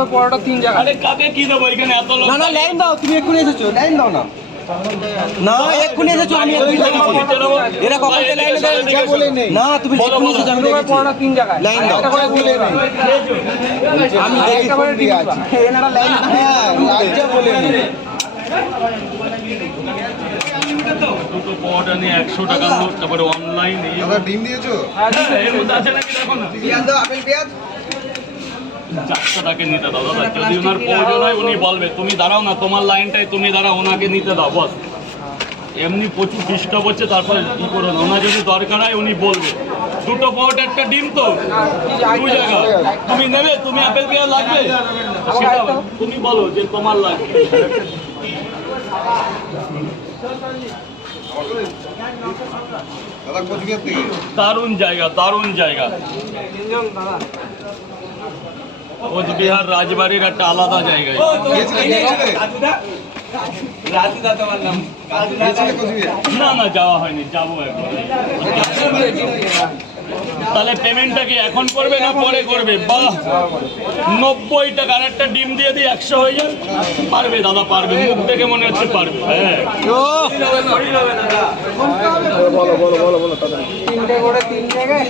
দেবে পরোটা 3 জায়গা। আরে কাকে কি দেবো এখানে এত লোক? না না লাইন দাও, তুমি এক্ষুনি এসেছো, লাইন দাও না। না এক্ষুনি এসেছো, আমি এক্ষুনি দেখেছি। এরা কখন থেকে লাইন দেয় যা বলে নেই। না তুমি এক্ষুনি এসেছো, আমি দেখেছি। পরোটা 3 জায়গা। লাইন দাও। একটা করে বলে নেই। আমি দেখি একটা করে দিয়ে আছে। এনারা লাইন হ্যাঁ লাজ্জা বলে নেই। দুটো পরোটা নিয়ে 100 টাকা নোট, তারপরে অনলাইন দাদা ডিম দিয়েছো? এর মধ্যে আছে নাকি দেখো না। পেঁয়াজ দাও, আপেল পেঁয়াজ। যাত্রাটাকে নিতে দাও দাদা, যদি ওনার প্রয়োজন হয় উনি বলবে, তুমি দাঁড়াও না, তোমার লাইনটাই তুমি দাঁড়াও, ওনাকে নিতে দাও বস। এমনি প্রচুর ডিস্টার্ব হচ্ছে, তারপরে কি করো না, ওনার যদি দরকার হয় উনি বলবে। দুটো পরোটা একটা ডিম তো 2 জায়গা, তুমি নেবে? তুমি আপেল পেঁয়াজ লাগবে সেটা তুমি বলো যে তোমার লাগবে। দাদা কোচবিহার থেকে। দারুণ জায়গা, দারুণ জায়গা। কোচবিহার রাজবাড়ির একটা আলাদা জায়গা। না না যাওয়া হয়নি, যাবো একবার। তাহলে পেমেন্টটা কি এখন করবে না পরে করবে? বাহ, 90 টাকা আর একটা ডিম দিয়ে দিই, 100 হয়ে যায়। পারবে দাদা, পারবে, মুখ দেখে মনে হচ্ছে পারবে। হ্যাঁ তিনটে করে 3 জায়গায়।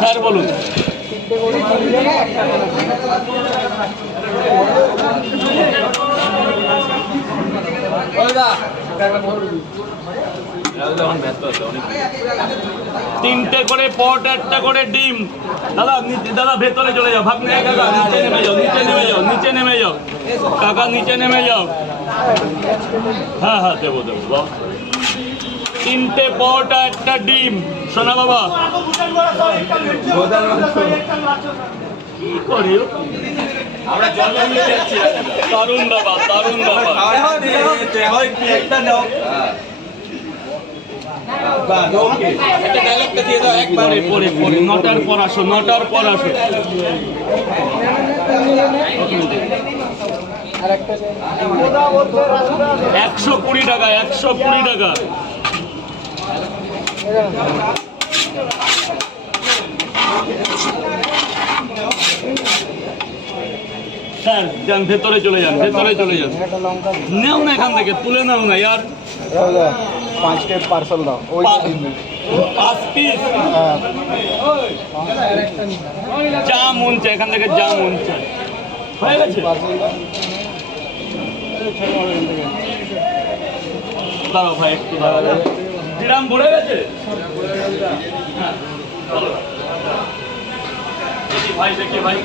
স্যার বলুন। তিনটে করে 3 জায়গায়। তিনটে করে পট, একটা করে ডিম। দাদা দাদা ভেতরে চলে যাও, ভাগ নেই কাকা, নিচে নেমে যাও, নিচে নেমে যাও, নিচে নেমে যাও কাকা, নিচে নেমে যাও। হ্যাঁ হ্যাঁ দেবো দেবো বাবা। তিনটে পরোটা একটা ডিম। সোনা বাবা কি করি দারুণ বাবা, দারুণ বাবা। পরে পরে পরে 9টার পর আসো, 9টার পর আসো। আর একটা 120 টাকা, 120 টাকা। স্যার যান, ভেতরে চলে যান, ভেতরে চলে যান। একটা লঙ্কা নেও না এখান থেকে, তুলে নাও না ইয়ার। 5টে পার্সেল দাও। ওই 5 পিস যা মন চায় এখান থেকে, যা মন চায়। হয়ে গেছে? দাঁড়াও ভাই, একটু দাঁড়াও। জিরাম ভরে গেছে? হ্যাঁ ভাই, দেখি ভাই।